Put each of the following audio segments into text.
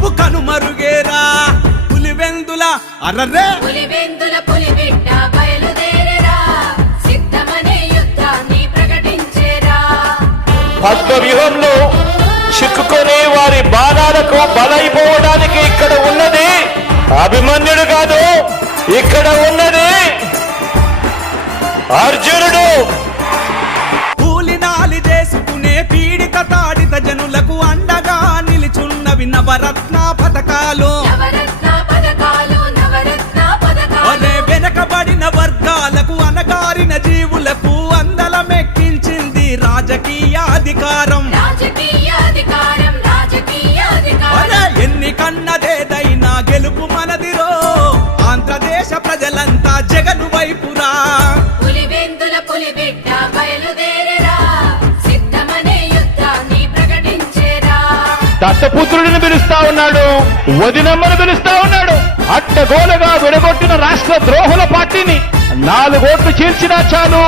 బాబు కనుమరుగేరా పులివెందుల అర్రరే పులివెందుల పులిబిడ్డ బయలుదేరేరా సిద్ధమనే యుద్ధాన్ని ప్రకటించేరా పద్మ వ్యూహంలో చిక్కుకొని వారి బాణాలకు బలైపోవడానికి ఇక్కడ ఉన్నది అభిమన్యుడు కాదు, ఇక్కడ ఉన్నది అర్జునుడు. కూలినాలి చేసుకునే పీడిత తాడిత జనులకు అండగా నిలుచున్నవి నవరత్న పథకాలు. అదే వెనకబడిన వర్గాలకు అనగారిన జీవులకు అందలమెక్కించింది రాజకీయ అధికారం. ఎన్నికన్నదేదైనా గెలుపు మనదిరో, ఆంధ్రదేశ ప్రజలంతా జగను వైపురా. పులివెందుల పులిబిడ్డ బయలుదేరేరా సిద్ధమనే యుద్ధాన్ని ప్రకటించేరా. దత్తపుత్రుడిని పిలుస్తా ఉన్నాడు, వదినమ్మను పిలుస్తా ఉన్నాడు. అట్టగోలుగా విడగొట్టిన రాష్ట్ర ద్రోహుల పార్టీని 4 ఓట్లు చీల్చినా చాలు,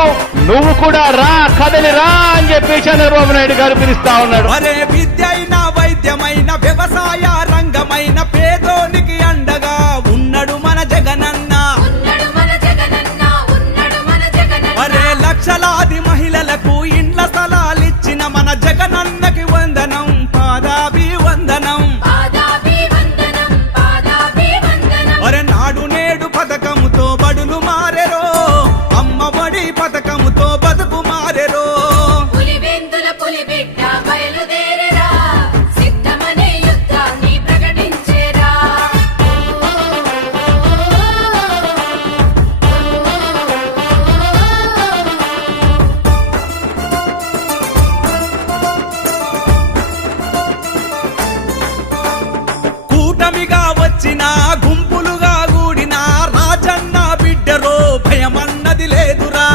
నువ్వు కూడా రా, కదలి రా అని చెప్పి చంద్రబాబు నాయుడు గారు పిలుస్తా ఉన్నాడు. అరే విద్య అయినా వైద్యమైన వ్యవసాయ రంగమైన పేదోనికి అండగా ఉన్నాడు మన జగనన్న. అరే లక్షలాది మహిళలకు ఇండ్ల స్థలాలిచ్చిన మన జగనన్నకి వందనం, పాదాభివందనం. అరే నాడు నేడు పథకముతో బడులు మారెరో, అమ్మఒడి పథకముతో బతుకు మారెరో. పులివెందుల పులిబిడ్డ బయలుదేరేరా సిద్ధమనే యుద్ధాన్ని ప్రకటించేరా. కూటమిగా వచ్చిన గుంపులుగా కూడిన రాజన్న బిడ్డరో, భయమన్నది లేదురా.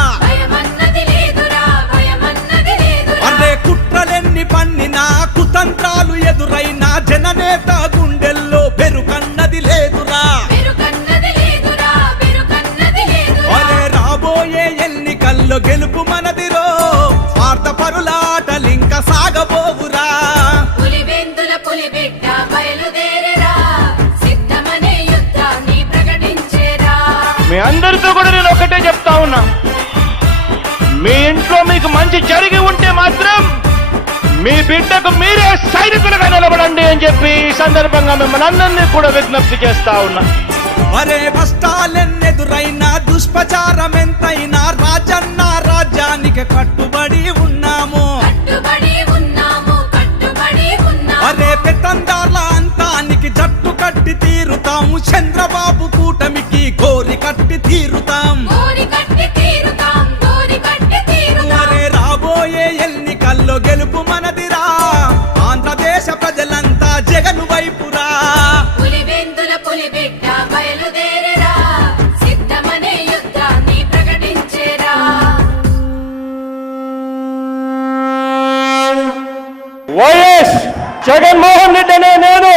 అరే కుట్రలెన్ని పన్నినా కుతంత్రాలు ఎదురైన జననేత గుండెల్లో బెరుకన్నది లేదురా. అరే రాబోయే ఎన్నికల్లో గెలుపు మనదిరో, స్వార్థపరులాటలింక సాగబోవురా. పులివెందుల పులిబిడ్డ బయలుదేరేరా సిద్ధమనే యుద్ధాన్ని ప్రకటించేరా. మీ అందరితో కూడా నేను ఒకటే చెప్తా ఉన్నా, మీ ఇంట్లో మీకు మంచి జరిగి ఉంటే మాత్రం మీ బిడ్డకు మీరే సైనికులుగా నిలబడండి అని చెప్పి ఈ సందర్భంగా మిమ్మల్ని అందరినీ కూడా విజ్ఞప్తి చేస్తా ఉన్నా. అరే కష్టాలెన్నెదురైనా దుష్ప్రచారం ఎంతైనా రాజన్న రాజ్యానికి కట్టుబడి ఉన్నాము. అరే పెత్తందార్ల అంతానికి జట్టు కట్టి తీరుతాము, చంద్రబాబు కూటమికి గోరి కట్టి తీరుతాం. అరే రాబోయే ఎన్నికల్లో గెలుపు మనదిరా, ఆంధ్రదేశ ప్రజలంతా జగను వైపురా. పులివెందుల పులిబిడ్డ బయలుదేరేరా సిద్ధమనే యుద్ధాన్ని ప్రకటించేరా. వైఎస్ జగన్మోహన్ రెడ్డి అనే నేను